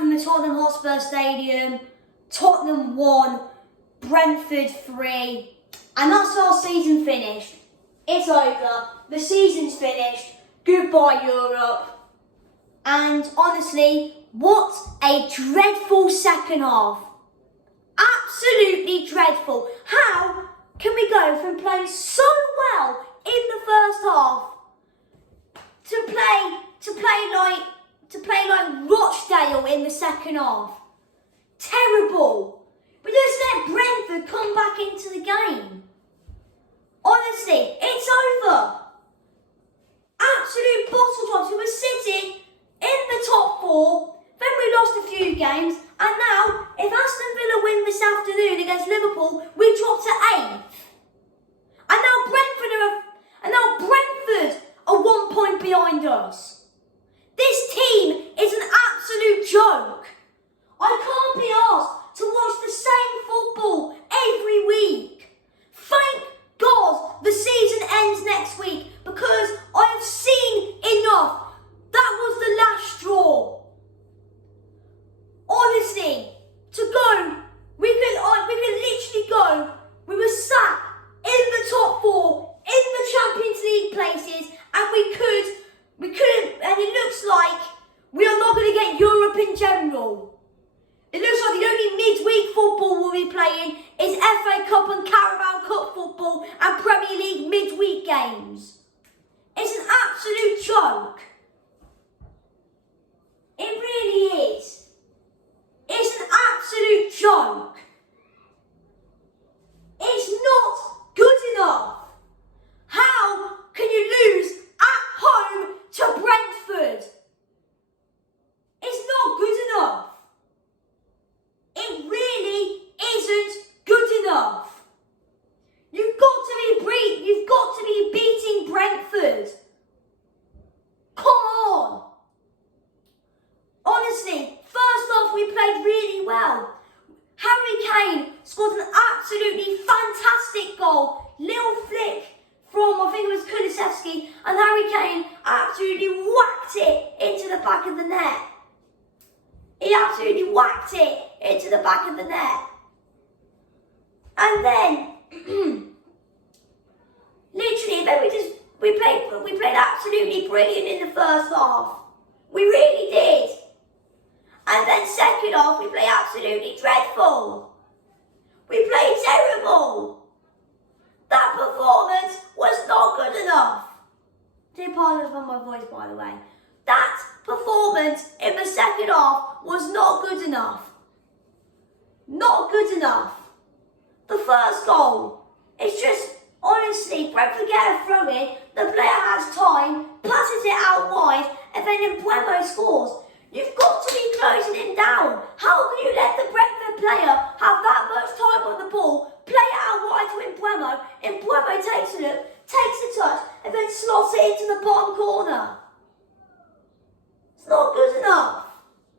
from the Tottenham Hotspur Stadium. Tottenham 1, Brentford 3. And that's our season finished. It's over. The season's finished. Goodbye, Europe. And honestly, what a dreadful second half. Absolutely dreadful. How can we go from playing so well in the first half to play like Rochdale in the second half? Terrible. We just let Brentford come back into the game. Honestly, it's over. Absolute bottle drops. We were sitting in the top 4, then we lost a few games, and now, if Aston Villa win this afternoon against Liverpool, we drop to 8th. And now Brentford are 1 point behind us. This team is an absolute joke. I can't be asked to watch the same football every week. Thank God the season ends next week, because I have seen enough. That was the last straw. Honestly, to go, we could literally go. We were sat in the top 4, in the Champions League places, and we couldn't, and it looks like we are not going to get Europe in general. It looks like the only midweek football we'll be playing is FA Cup and Carabao Cup football and Premier League midweek games. It's an absolute joke. It really is. It's an absolute joke. It's not good enough. How can you lose at home to Brentford? It's not good enough. It really isn't good enough. You've got to be beating Brentford. Come on. Honestly, first off, we played really well. Harry Kane scored an absolutely fantastic goal. Little flick from, I think it was Kulusevski, and Harry Kane absolutely whacked it into the back of the net. He absolutely whacked it into the back of the net. And then, literally, then we played absolutely brilliant in the first half. We really did. And then second half, we played absolutely dreadful. We played terrible. That performance was not good enough. Do apologise for my voice, by the way. That performance in the second half was not good enough. Not good enough. The first goal, it's just, honestly, Brentford get a throw in, the player has time, passes it out wide, and then Mbeumo scores. You've got to be closing him down. How can you let the Brentford player have that much time on the ball, play it out wide to Mbeumo, Mbeumo takes a look, takes a touch, and then slots it into the bottom corner? It's not good enough.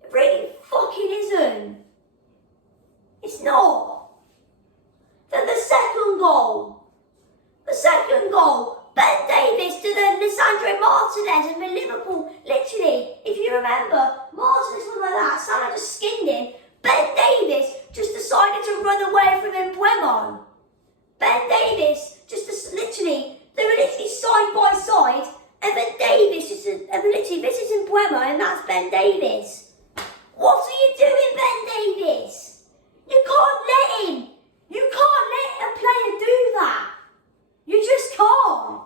It really fucking isn't. It's not. Then the second goal. Ben Davies to the Lisandro Martinez and the Liverpool. Literally, if you remember, Martinez was like that. Salah just skinned him. Ben Davies just decided to run away from Mbeumo. Ben Davies they were literally side by side, and then Davies this is Mbeumo, and that's Ben Davies. What are you doing, Ben Davies? You can't let a player do that. You just can't.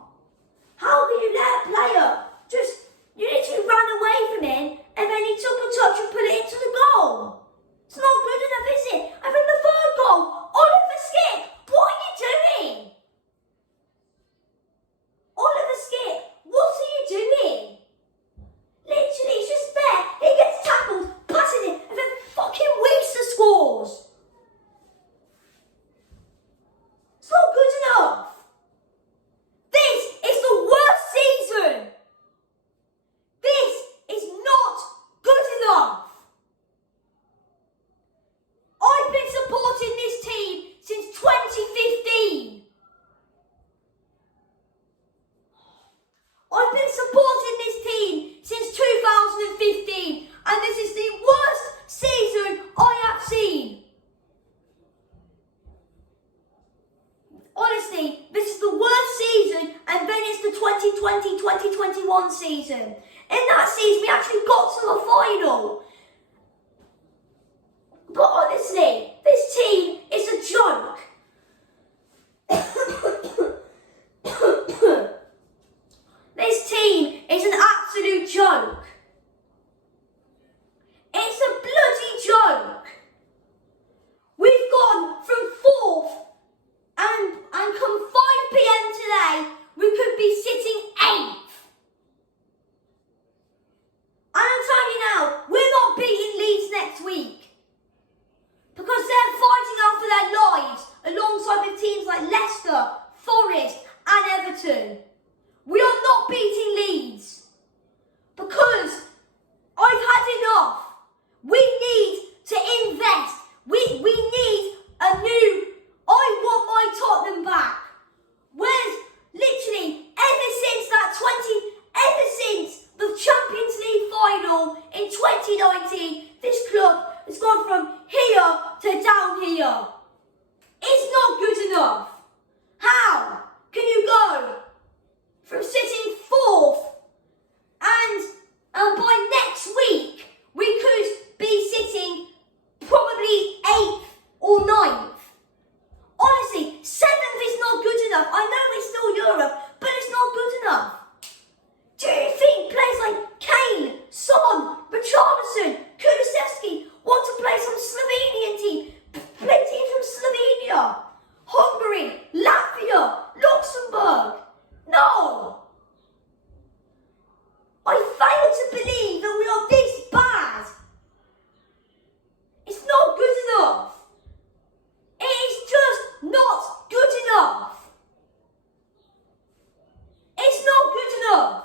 How can you let a player you literally ran away from him, and then he took a touch and put it into the goal? It's not good enough, is it? And then the third goal, Oliver Skip, what are you doing? Oliver Skip, what are you doing? Literally, it's just there. He gets 2021 season. In that season, we actually got to the final. But honestly, this team is a joke. This team is an absolute joke. It's a bloody joke. We've gone from 4th and come 5 p.m. today, we could be sitting 8th. And I'm telling you now, we're not beating Leeds next week. Because they're fighting out for their lives alongside with teams like Leicester, Forest and Everton. We are not beating Leeds. Because I've had enough. We need to invest. We need a new, I want my Tottenham back. Whereas literally ever since the Champions League final in 2019, this club has gone from here to down here. It's not good enough. How can you go from sitting 4th and by next week we could be sitting probably 8th or 9th? Honestly, 7th is not good enough. I know it's still Europe, but it's not good enough. Do you think players like Kane, Son, Richarlison, Kulusevski want to play some Slovenian team? Play teams from Slovenia, Hungary, Latvia, Luxembourg? No. I fail to believe that we are this bad. It's not good enough. It is just not good enough. It's not good enough.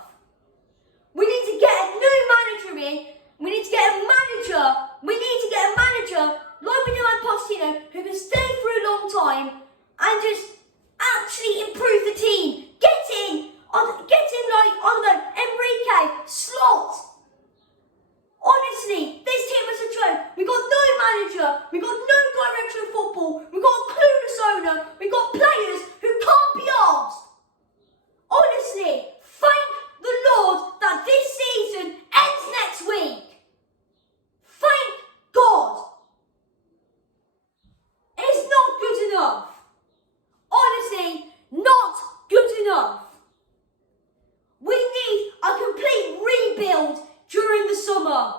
We need to get a new manager in. We need to get a manager. We need to get a manager like we do at Pochettino who can stay for a long time and just actually improve the team. Get in like, I don't know, Enrique, Slot. Honestly, this team is a joke. We got no manager. We got no direction of football. We got a clueless owner. We got players who can't be asked. Honestly, thank the Lord that this season ends next week. Thank God. It's not good enough. Honestly, not good enough. We need a complete rebuild during the summer.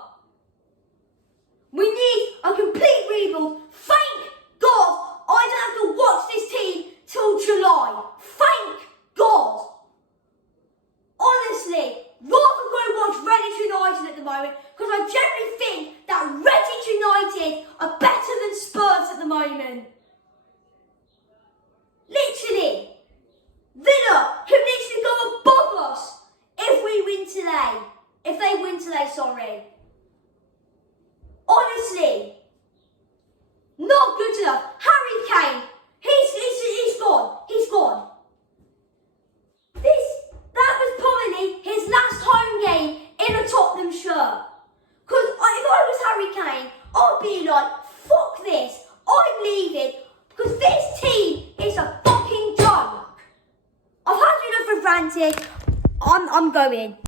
We need a complete rebuild. Thank God I don't have to watch this team till July. Thank God. Honestly, rather go and watch Reading United at the moment because I generally think that Reading United are better than Spurs at the moment. Literally. Villa can literally go above us if we win today. If they win today, sorry. Honestly. Not good enough. Harry Kane, he's gone. He's gone. That was probably his last home game in a Tottenham shirt. Because if I was Harry Kane, I'd be like, fuck this. I'm leaving. Because this team is a fucking joke. I've had enough of ranting. I'm going.